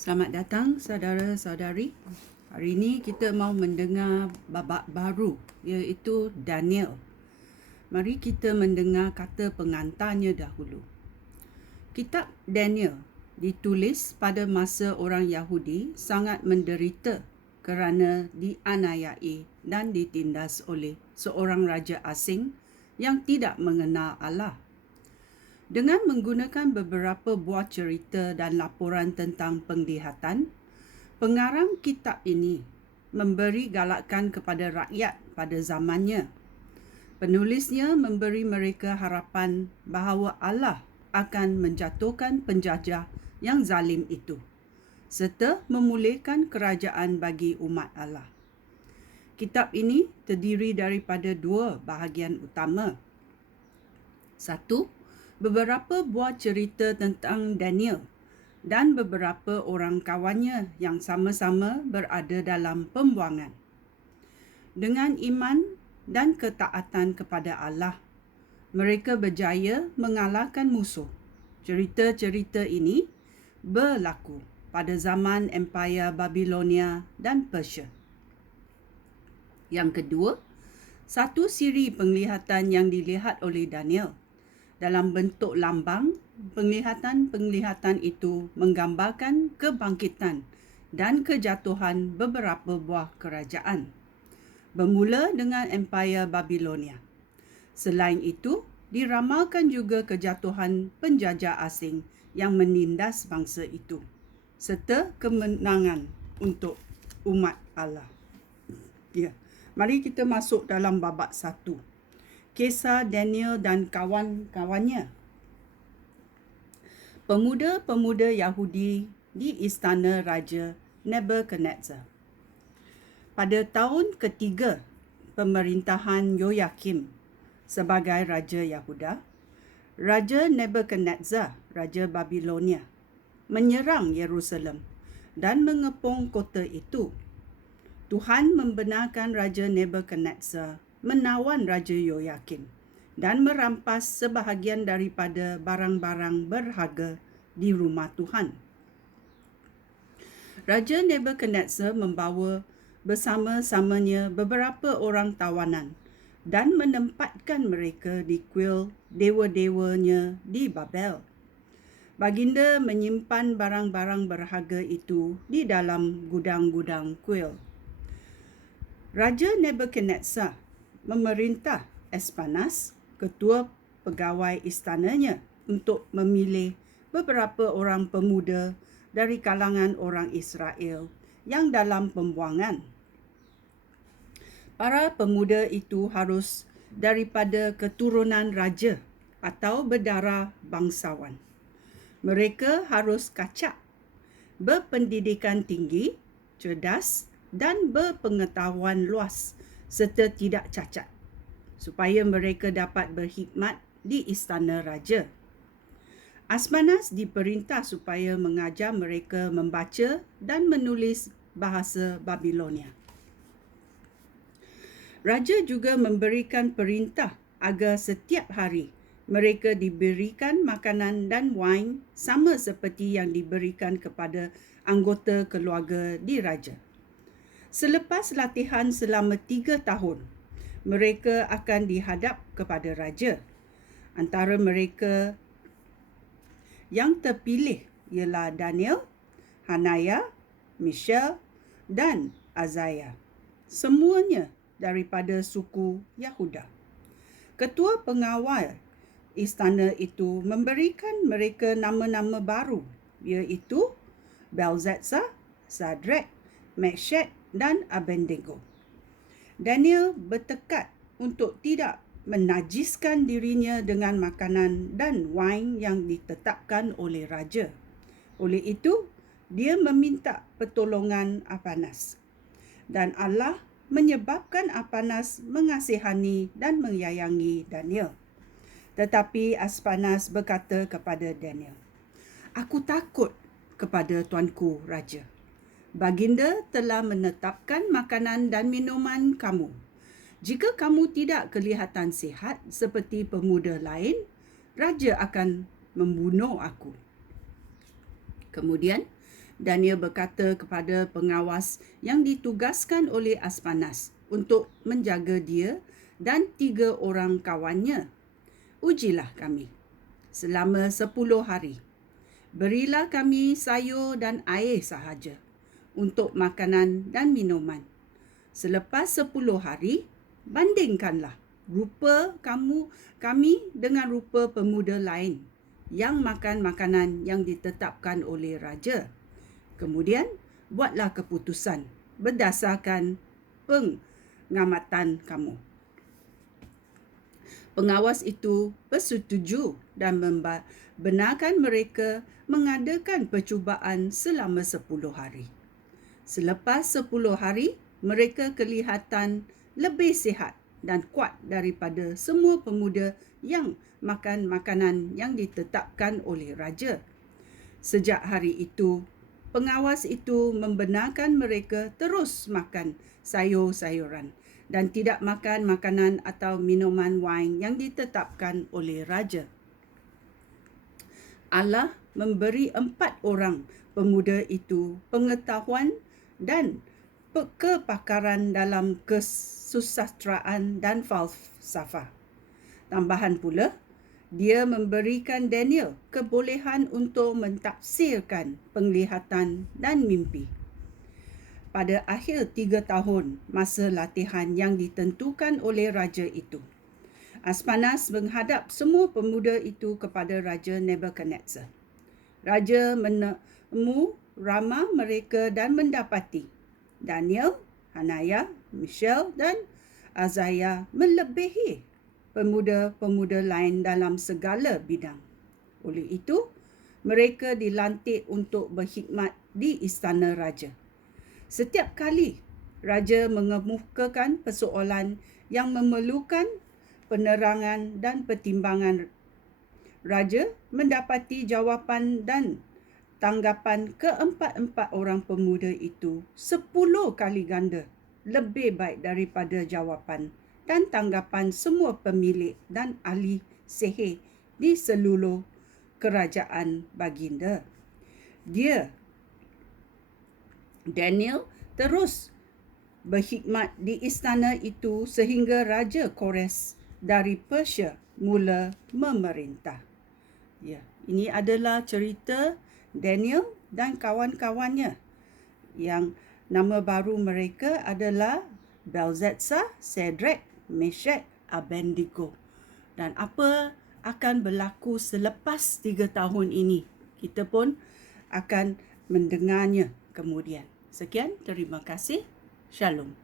Selamat datang saudara-saudari. Hari ini kita mau mendengar babak baru iaitu Daniel. Mari kita mendengar kata pengantarnya dahulu. Kitab Daniel ditulis pada masa orang Yahudi sangat menderita kerana dianiayai dan ditindas oleh seorang raja asing yang tidak mengenal Allah. Dengan menggunakan beberapa buah cerita dan laporan tentang penglihatan, pengarang kitab ini memberi galakan kepada rakyat pada zamannya. Penulisnya memberi mereka harapan bahawa Allah akan menjatuhkan penjajah yang zalim itu, serta memulihkan kerajaan bagi umat Allah. Kitab ini terdiri daripada dua bahagian utama. Satu, beberapa buah cerita tentang Daniel dan beberapa orang kawannya yang sama-sama berada dalam pembuangan. Dengan iman dan ketaatan kepada Allah, mereka berjaya mengalahkan musuh. Cerita-cerita ini berlaku pada zaman Empayar Babilonia dan Persia. Yang kedua, satu siri penglihatan yang dilihat oleh Daniel. Dalam bentuk lambang, penglihatan-penglihatan itu menggambarkan kebangkitan dan kejatuhan beberapa buah kerajaan. Bermula dengan Empayar Babilonia. Selain itu, diramalkan juga kejatuhan penjajah asing yang menindas bangsa itu, serta kemenangan untuk umat Allah. Ya, mari kita masuk dalam babak 1. Kisah Daniel dan kawan-kawannya. Pemuda-pemuda Yahudi di istana Raja Nebuchadnezzar. Pada tahun ketiga pemerintahan Yoyakim sebagai Raja Yahuda, Raja Nebuchadnezzar, Raja Babilonia, menyerang Yerusalem dan mengepung kota itu. Tuhan membenarkan Raja Nebuchadnezzar menawan Raja Yoyakim dan merampas sebahagian daripada barang-barang berharga di rumah Tuhan. Raja Nebuchadnezzar membawa bersama-samanya beberapa orang tawanan dan menempatkan mereka di kuil dewa-dewanya di Babel. Baginda menyimpan barang-barang berharga itu di dalam gudang-gudang kuil. Raja Nebuchadnezzar memerintah Espanas, ketua pegawai istananya, untuk memilih beberapa orang pemuda dari kalangan orang Israel yang dalam pembuangan. Para pemuda itu harus daripada keturunan raja atau berdarah bangsawan. Mereka harus kacak, berpendidikan tinggi, cerdas dan berpengetahuan luas serta tidak cacat, supaya mereka dapat berkhidmat di istana raja. Aspanas diperintah supaya mengajar mereka membaca dan menulis bahasa Babilonia. Raja juga memberikan perintah agar setiap hari mereka diberikan makanan dan wain sama seperti yang diberikan kepada anggota keluarga di raja. Selepas latihan selama 3 tahun, mereka akan dihadap kepada raja. Antara mereka yang terpilih ialah Daniel, Hanaya, Mishael dan Azariah. Semuanya daripada suku Yahuda. Ketua pengawal istana itu memberikan mereka nama-nama baru, iaitu Belteshazzar, Shadrach, Meshach dan Abednego. Daniel bertekad untuk tidak menajiskan dirinya dengan makanan dan wain yang ditetapkan oleh raja. Oleh itu, dia meminta pertolongan Aspanas. Dan Allah menyebabkan Aspanas mengasihani dan menyayangi Daniel. Tetapi Aspanas berkata kepada Daniel, "Aku takut kepada tuanku raja. Baginda telah menetapkan makanan dan minuman kamu. Jika kamu tidak kelihatan sihat seperti pemuda lain, raja akan membunuh aku." Kemudian, Daniel berkata kepada pengawas yang ditugaskan oleh Aspanas untuk menjaga dia dan 3 orang kawannya. Ujilah kami selama 10 hari. Berilah kami sayur dan air sahaja untuk makanan dan minuman. Selepas 10 hari, bandingkanlah rupa kami dengan rupa pemuda lain yang makan makanan yang ditetapkan oleh raja. Kemudian, buatlah keputusan berdasarkan pengamatan kamu. Pengawas itu bersetuju dan membenarkan mereka mengadakan percubaan selama 10 hari. Selepas 10 hari, mereka kelihatan lebih sihat dan kuat daripada semua pemuda yang makan makanan yang ditetapkan oleh raja. Sejak hari itu, pengawas itu membenarkan mereka terus makan sayur-sayuran dan tidak makan makanan atau minuman wine yang ditetapkan oleh raja. Allah memberi 4 orang pemuda itu pengetahuan dan kepakaran dalam kesusastraan dan falsafah. Tambahan pula, dia memberikan Daniel kebolehan untuk mentafsirkan penglihatan dan mimpi. Pada akhir 3 tahun masa latihan yang ditentukan oleh raja itu, Aspanas menghadap semua pemuda itu kepada Raja Nebuchadnezzar. Raja menemu ramah mereka dan mendapati Daniel, Hanaya, Mishael dan Azariah melebihi pemuda-pemuda lain dalam segala bidang. Oleh itu, mereka dilantik untuk berkhidmat di istana raja. Setiap kali raja mengemukakan persoalan yang memerlukan penerangan dan pertimbangan, raja mendapati jawapan dan tanggapan keempat-empat orang pemuda itu 10 kali ganda lebih baik daripada jawapan dan tanggapan semua pemilik dan ahli sihir di seluruh kerajaan baginda. Daniel terus berkhidmat di istana itu sehingga Raja Kores dari Persia mula memerintah. Ya, ini adalah cerita Daniel dan kawan-kawannya yang nama baru mereka adalah Belteshazzar, Shadrach, Meshach, Abednego. Dan apa akan berlaku selepas 3 tahun ini? Kita pun akan mendengarnya kemudian. Sekian, terima kasih. Shalom.